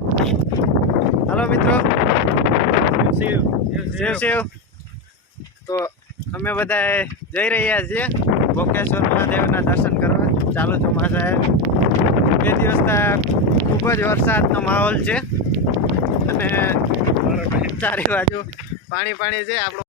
Hello मित्रों, शिव शिव। तो અમે બધા જઈ રહ્યા છીએ બોકેશ્વર મહાદેવના દર્શન કરવા। ચાલુ ચોમાસા બે દિવસના ખૂબ જ વરસાદનો માહોલ છે અને ચારે બાજુ પાણી પાણી છે। આપણો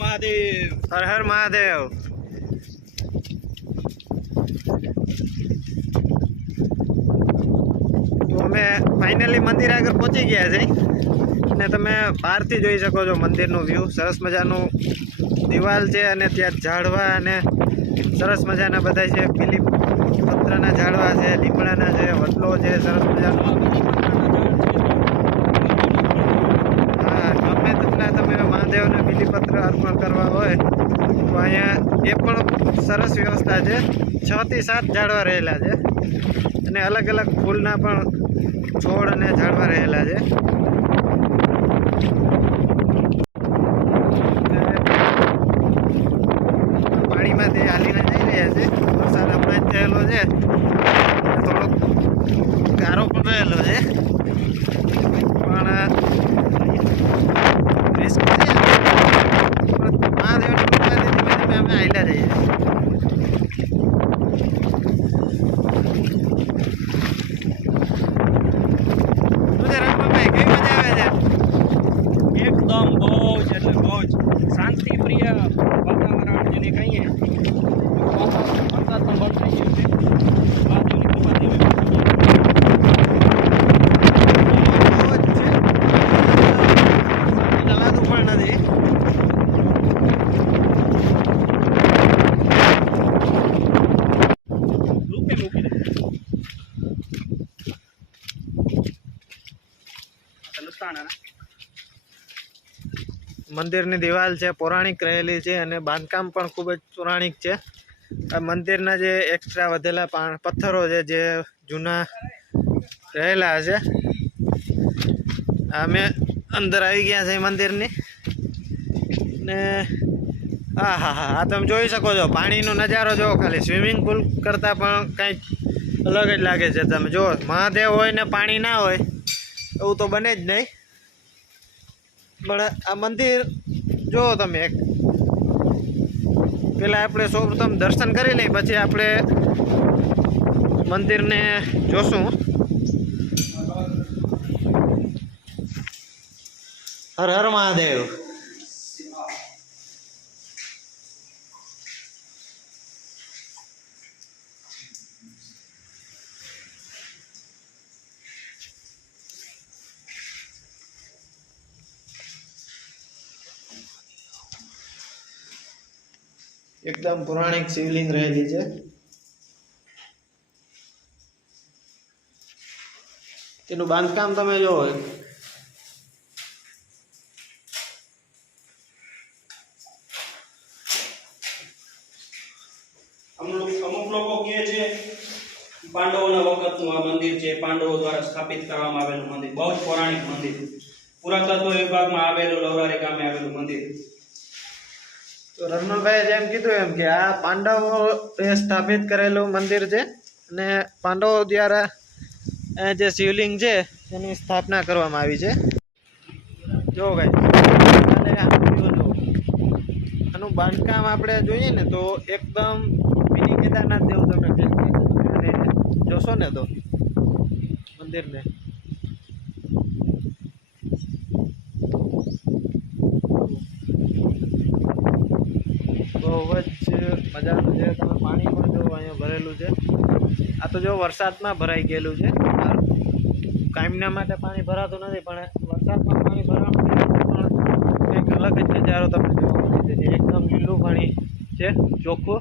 महादेव, हर हर महादेव। तो અમે ફાઇનલી મંદિર આગળ પહોંચી ગયા છે અને તમે બહારથી જોઈ શકો છો મંદિરનું વ્યૂ। સરસ મજાનું દિવાલ છે અને ત્યાં ઝાડવા અને સરસ મજાના બધા છે, પીલી પત્રના ઝાડવા છે, લીમડાના છે, વડલો છે, સરસ મજાનો। હા, ગમે તેટલા તમે મહાદેવને બીલીપત્ર અર્પણ કરવા હોય તો અહીંયા એ પણ સરસ વ્યવસ્થા છે। 6 થી 7 ઝાડવા રહેલા છે અને અલગ અલગ ફૂલના પણ છોડ અને ઝાડવા રહેલા છે। પાણીમાંથી હાલીને જઈ રહ્યા છે। વરસાદ હમણાં જ થયેલો છે, થોડોક ગારો પણ રહેલો છે પણ રિસ્ક છે। મહાદેવની કૃપાથી ધીમે ધીમે અમે હાલ્યા જઈએ। एकदम बहुत એટલે બહુ જ શાંતિ પ્રિય વાતાવરણ જેને કહીએ વરસાદ પણ બંધ થઈ ગયો છે। મહાદેવની કૃપાથી ચલાતું પણ નથી। રૂપે મૂકી દે નુકસાન મંદિરની દિવાલ છે પૌરાણિક રહેલી છે અને બાંધકામ પણ ખૂબ જ પૌરાણિક છે। આ મંદિરના જે એક્સ્ટ્રા વધેલા પથ્થરો છે જે જૂના રહેલા છે। અમે અંદર આવી ગયા છે મંદિરની ને હા હા હા આ તમે જોઈ શકો છો પાણીનો નજારો જુઓ, ખાલી સ્વિમિંગ પુલ કરતાં પણ કંઈક અલગ જ લાગે છે। તમે જુઓ, મહાદેવ હોય ને પાણી ના હોય એવું તો બને જ નહીં। પણ આ મંદિર જુઓ તમે, એક પહેલાં આપણે સૌપ્રથમ દર્શન કરી લઈએ પછી આપણે મંદિરને જોશું। હર હર મહાદેવ। એકદમ પૌરાણિક શિવલિંગ રહેલી છે। તેનું બાંધકામ તમે જોવો, અમુક લોકો કહે છે પાંડવોના વખતનું આ મંદિર છે, પાંડવો દ્વારા સ્થાપિત કરવામાં આવેલું મંદિર, બહુ જ પૌરાણિક મંદિર, પુરાતત્વ વિભાગમાં આવેલું લવરારી ગામે આવેલું મંદિર। તો રમણભાઈ જેમ કીધું એમ કે આ પાંડવોએ સ્થાપિત કરેલું મંદિર છે અને પાંડવો દ્વારા જે શિવલિંગ છે એની સ્થાપના કરવામાં આવી છે। જો ભાઈ આનું બાંધકામ આપણે જોઈએ ને તો એકદમ મિની કેદારનાથ જેવું તમે ફીલ થશે અને જોશો ને તો મંદિરને. બહુ જ મજાનું છે. તમે પાણી પણ જો અહીંયા ભરેલું છે. આ તો જો વરસાદમાં ભરાઈ ગયેલું છે. કાયમના માટે પાણી ભરાતું નથી, પણ વરસાદમાં પાણી ભરાવાનું પણ કંઈક અલગ જ નજારો તમને જોવા મળે છે. એકદમ લીલું પાણી છે, ચોખ્ખું.